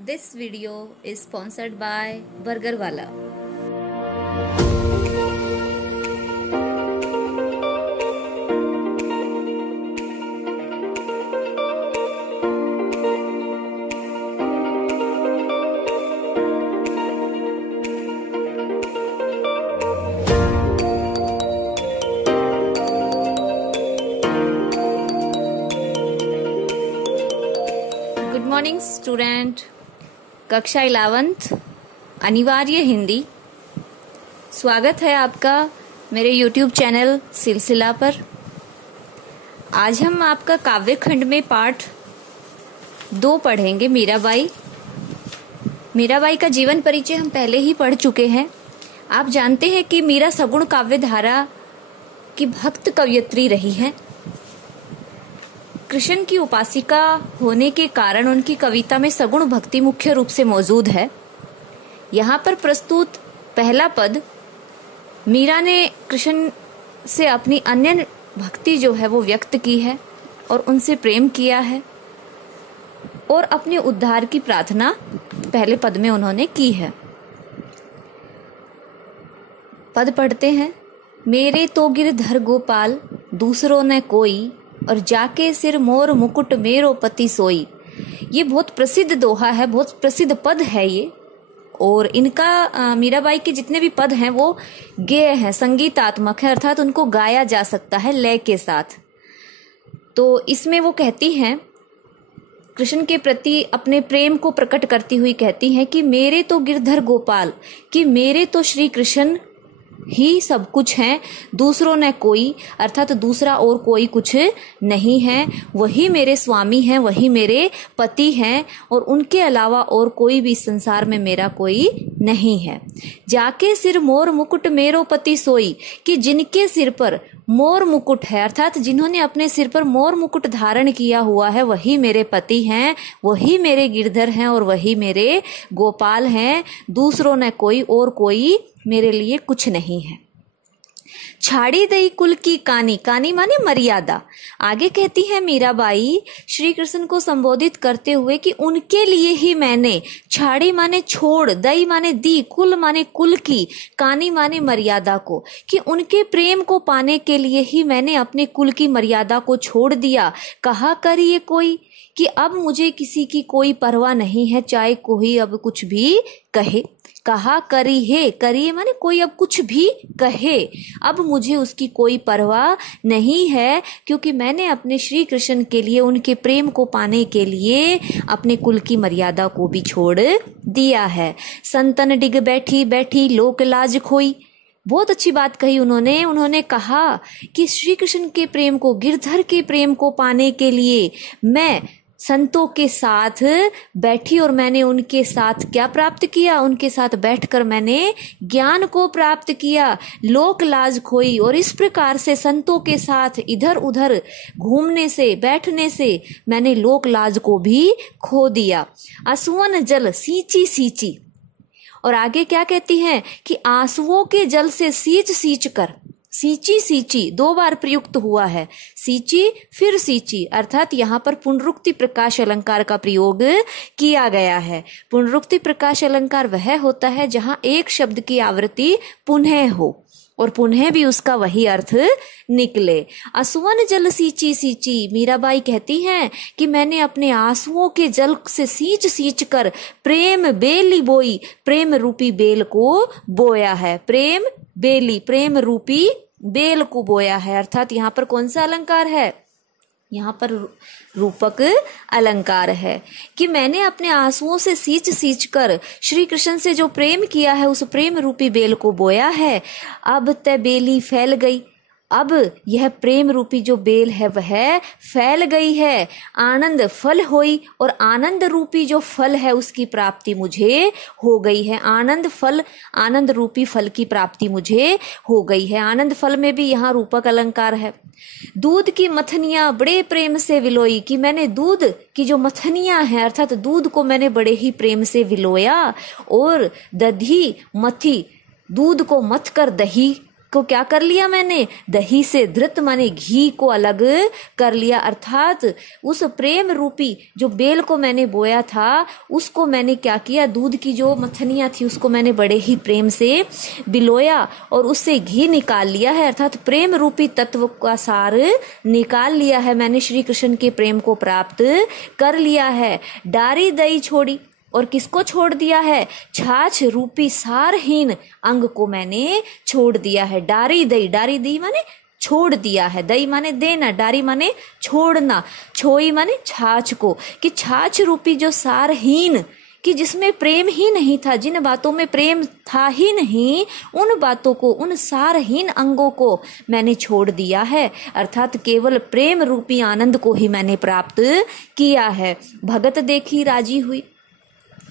This video is sponsored by Burger Wala. Good morning, student. कक्षा 11th अनिवार्य हिंदी। स्वागत है आपका मेरे YouTube चैनल सिलसिला पर। आज हम आपका काव्य खंड में पाठ 2 पढ़ेंगे। मीराबाई का जीवन परिचय हम पहले ही पढ़ चुके हैं। आप जानते हैं कि मीरा सगुण काव्य धारा की भक्त कवयित्री रही है। कृष्ण की उपासिका होने के कारण उनकी कविता में सगुण भक्ति मुख्य रूप से मौजूद है। यहाँ पर प्रस्तुत पहला पद मीरा ने कृष्ण से अपनी अन्य भक्ति जो है वो व्यक्त की है और उनसे प्रेम किया है और अपने उद्धार की प्रार्थना पहले पद में उन्होंने की है। पद पढ़ते हैं। मेरे तो गिरधर गोपाल दूसरों ने कोई, और जाके सिर मोर मुकुट मेरो पति सोई। ये बहुत प्रसिद्ध दोहा है, बहुत प्रसिद्ध पद है ये। और इनका मीराबाई के जितने भी पद हैं वो गेय हैं, संगीतात्मक है, अर्थात उनको गाया जा सकता है लय के साथ। तो इसमें वो कहती हैं, कृष्ण के प्रति अपने प्रेम को प्रकट करती हुई कहती हैं कि मेरे तो गिरधर गोपाल, कि मेरे तो श्री कृष्ण ही सब कुछ हैं, दूसरों ने कोई, अर्थात दूसरा और कोई कुछ नहीं है। वही मेरे स्वामी हैं, वही मेरे पति हैं, और उनके अलावा और कोई भी संसार में मेरा कोई नहीं है। जाके सिर मोर मुकुट मेरो पति सोई, कि जिनके सिर पर मोर मुकुट है, अर्थात जिन्होंने अपने सिर पर मोर मुकुट धारण किया हुआ है, वही मेरे पति हैं, वही मेरे गिरधर हैं और वही मेरे गोपाल हैं। दूसरों ने कोई और कोई मेरे लिए कुछ नहीं है। छाड़ी दई कुल की कानी, कानी माने मर्यादा। आगे कहती है मीराबाई श्री कृष्ण को संबोधित करते हुए कि उनके लिए ही मैंने, छाड़ी माने छोड़, दई माने दी, कुल माने कुल की, कानी माने मर्यादा को, कि उनके प्रेम को पाने के लिए ही मैंने अपने कुल की मर्यादा को छोड़ दिया। कहा करिए कोई, कि अब मुझे किसी की कोई परवाह नहीं है, चाहे कोई अब कुछ भी कहे। कहा करी है, करिए माने कोई अब कुछ भी कहे, अब मुझे उसकी कोई परवाह नहीं है, क्योंकि मैंने अपने श्री कृष्ण के लिए, उनके प्रेम को पाने के लिए अपने कुल की मर्यादा को भी छोड़ दिया है। संतन डिग बैठी बैठी लोक लाज खोई। बहुत अच्छी बात कही उन्होंने कहा कि श्री कृष्ण के प्रेम को, गिरधर के प्रेम को पाने के लिए मैं संतों के साथ बैठी और मैंने उनके साथ क्या प्राप्त किया, उनके साथ बैठकर मैंने ज्ञान को प्राप्त किया। लोक लाज खोई, और इस प्रकार से संतों के साथ इधर उधर घूमने से, बैठने से मैंने लोक लाज को भी खो दिया। आंसुअन जल सींची सींची, और आगे क्या कहती हैं कि आंसुओं के जल से सींच सींच कर, सींची सींची 2 बार प्रयुक्त हुआ है, सींची फिर सींची, अर्थात यहाँ पर पुनरुक्ति प्रकाश अलंकार का प्रयोग किया गया है। पुनरुक्ति प्रकाश अलंकार वह होता है जहाँ एक शब्द की आवृत्ति पुनः हो और पुनः भी उसका वही अर्थ निकले। आंसुअन जल सींची सींची, मीराबाई कहती हैं कि मैंने अपने आंसुओं के जल से सींच सींच कर प्रेम बेली बोई, प्रेम रूपी बेल को बोया है। प्रेम बेली, प्रेम रूपी बेल को बोया है, अर्थात यहाँ पर कौन सा अलंकार है, यहाँ पर रूपक अलंकार है कि मैंने अपने आंसुओं से सींच सींच कर श्री कृष्ण से जो प्रेम किया है उस प्रेम रूपी बेल को बोया है। अब तय बेली फैल गई, अब यह प्रेम रूपी जो बेल है वह फैल गई है। आनंद फल होई, और आनंद रूपी जो फल है उसकी प्राप्ति मुझे हो गई है। आनंद फल, आनंद रूपी फल की प्राप्ति मुझे हो गई है। आनंद फल में भी यहाँ रूपक अलंकार है। दूध की मथनियां बड़े प्रेम से विलोई, कि मैंने दूध की जो मथनियां हैं, अर्थात दूध को मैंने बड़े ही प्रेम से विलोया। और दधी मथी, दूध को मथ कर दही को क्या कर लिया मैंने, दही से धृत माने घी को अलग कर लिया। अर्थात उस प्रेम रूपी जो बेल को मैंने बोया था उसको मैंने क्या किया, दूध की जो मथनियां थी उसको मैंने बड़े ही प्रेम से बिलोया और उससे घी निकाल लिया है। अर्थात प्रेम रूपी तत्व का सार निकाल लिया है मैंने, श्री कृष्ण के प्रेम को प्राप्त कर लिया है। डारी दही छोड़ी और किसको छोड़ दिया है, छाछ रूपी सारहीन अंग को मैंने छोड़ दिया है। डारी दही माने छोड़ दिया है, दही माने देना, डारी माने छोड़ना, छोई माने छाछ को, कि छाछ रूपी जो सारहीन, कि जिसमें प्रेम ही नहीं था, जिन बातों में प्रेम था ही नहीं, उन बातों को, उन सारहीन अंगों को मैंने छोड़ दिया है। अर्थात केवल प्रेम रूपी आनंद को ही मैंने प्राप्त किया है। भगत देखी राजी हुई,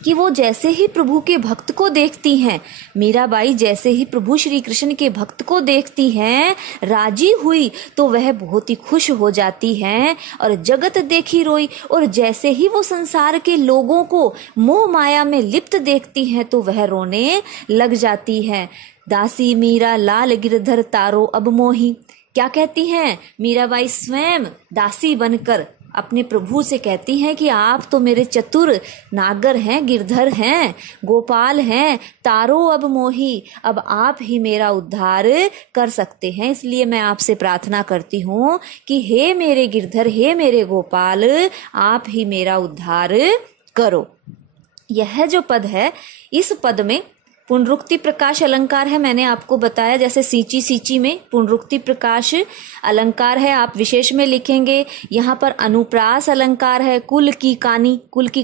कि वो जैसे ही प्रभु के भक्त को देखती हैं, मीराबाई जैसे ही प्रभु श्री कृष्ण के भक्त को देखती हैं, राजी हुई तो वह बहुत ही खुश हो जाती हैं। और जगत देखी रोई, और जैसे ही वो संसार के लोगों को मोह माया में लिप्त देखती हैं तो वह रोने लग जाती हैं। दासी मीरा लाल गिरधर तारो अब मोही, क्या कहती हैं मीराबाई स्वयं दासी बनकर अपने प्रभु से कहती हैं कि आप तो मेरे चतुर नागर हैं, गिरधर हैं, गोपाल हैं, तारो अब मोही, अब आप ही मेरा उद्धार कर सकते हैं। इसलिए मैं आपसे प्रार्थना करती हूँ कि हे मेरे गिरधर, हे मेरे गोपाल, आप ही मेरा उद्धार करो। यह जो पद है, इस पद में पुनरुक्ति प्रकाश अलंकार है। मैंने आपको बताया जैसे सींची सींची में पुनरुक्ति प्रकाश अलंकार है, आप विशेष में लिखेंगे। यहाँ पर अनुप्रास अलंकार है। कुल की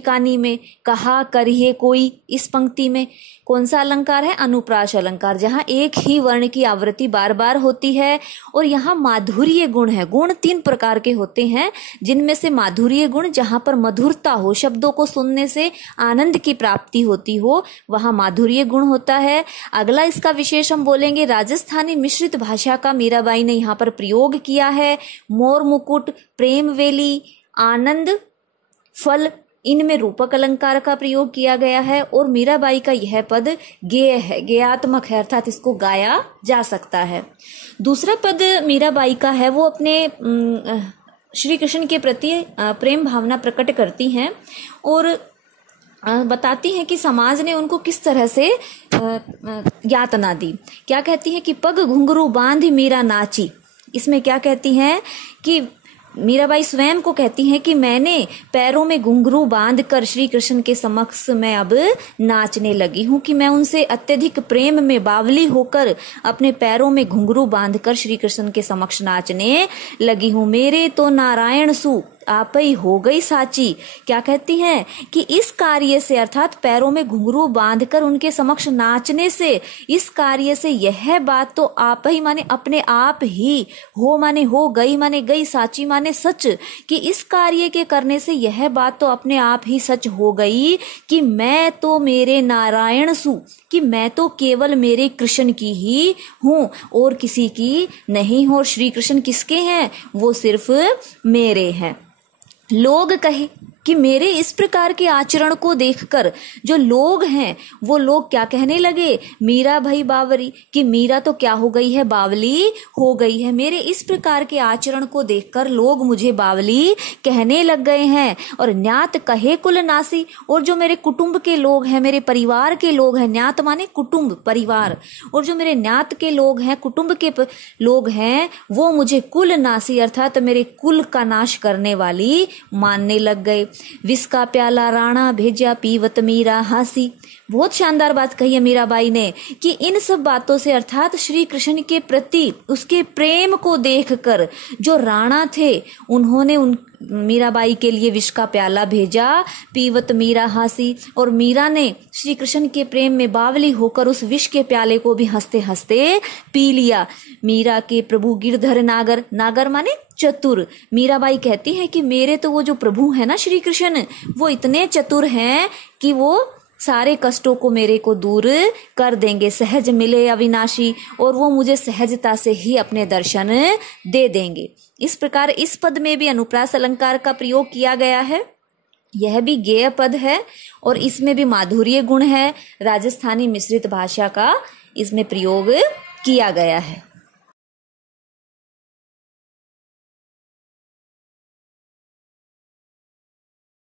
कानी में कहा करिए कोई, इस पंक्ति में कौन सा अलंकार है, अनुप्रास अलंकार, जहाँ एक ही वर्ण की आवृत्ति बार बार होती है। और यहाँ माधुर्य गुण है। गुण 3 प्रकार के होते हैं, जिनमें से माधुर्य गुण, जहाँ पर मधुरता हो, शब्दों को सुनने से आनंद की प्राप्ति होती हो, वहाँ माधुर्य गुण होता है। अगला इसका विशेष हम बोलेंगे, राजस्थानी मिश्रित भाषा का मीराबाई ने यहाँ पर प्रयोग किया है। मोर मुकुट, प्रेम वेली, आनंद, फल, इनमें रूपक अलंकार का प्रयोग किया गया है। और मीराबाई का यह पद गेय है, गेयात्मक है, अर्थात इसको गाया जा सकता है। दूसरा पद मीराबाई का है, वो अपने श्री कृष्ण के प्रति प्रेम भावना प्रकट करती हैं और बताती हैं कि समाज ने उनको किस तरह से यातना दी। क्या कहती हैं कि पग घुंघरू बांध मीरा नाची। इसमें क्या कहती हैं कि मीराबाई स्वयं को कहती हैं कि मैंने पैरों में घुंघरू बांधकर श्री कृष्ण के समक्ष मैं अब नाचने लगी हूं, कि मैं उनसे अत्यधिक प्रेम में बावली होकर अपने पैरों में घुंघरू बांधकर श्री कृष्ण के समक्ष नाचने लगी हूं। मेरे तो नारायण सु आप ही हो गई साची। क्या कहती हैं कि इस कार्य से, अर्थात पैरों में घुंघरू बांधकर उनके समक्ष नाचने से, इस कार्य से यह बात तो आप ही माने अपने आप ही, हो माने हो, गई माने गई, साची माने सच, कि इस कार्य के करने से यह बात तो अपने आप ही सच हो गई कि मैं तो मेरे नारायण सु, कि मैं तो केवल मेरे कृष्ण की ही हूं और किसी की नहीं हूं। श्री कृष्ण किसके हैं, वो सिर्फ मेरे हैं। लोग कहे कि मेरे इस प्रकार के आचरण को देखकर जो लोग हैं वो लोग क्या कहने लगे, मीरा भाई बावरी, कि मीरा तो क्या हो गई है, बावली हो गई है। मेरे इस प्रकार के आचरण को देखकर लोग मुझे बावली कहने लग गए हैं। और न्यात कहे कुल नासी, और जो मेरे कुटुंब के लोग हैं, मेरे परिवार के लोग हैं, न्यात माने कुटुंब परिवार, और जो मेरे न्यात के लोग हैं, कुटुंब के लोग हैं, वो मुझे कुल नासी अर्थात मेरे कुल का नाश करने वाली मानने लग गए। विष का प्याला राणा भेजा पीवत मीरा हासी। बहुत शानदार बात कही है मीराबाई ने कि इन सब बातों से, अर्थात श्री कृष्ण के प्रति उसके प्रेम को देखकर जो राणा थे, उन्होंने मीराबाई के लिए विष का प्याला भेजा, पीवत मीरा हासी, और मीरा ने श्री कृष्ण के प्रेम में बावली होकर उस विष के प्याले को भी हंसते हंसते पी लिया। मीरा के प्रभु गिरधर नागर, नागर माने चतुर। मीराबाई कहती है कि मेरे तो वो जो प्रभु है ना श्री कृष्ण, वो इतने चतुर हैं कि वो सारे कष्टों को मेरे को दूर कर देंगे। सहज मिले अविनाशी, और वो मुझे सहजता से ही अपने दर्शन दे देंगे। इस प्रकार इस पद में भी अनुप्रास अलंकार का प्रयोग किया गया है। यह भी गेय पद है और इसमें भी माधुर्य गुण है, राजस्थानी मिश्रित भाषा का इसमें प्रयोग किया गया है।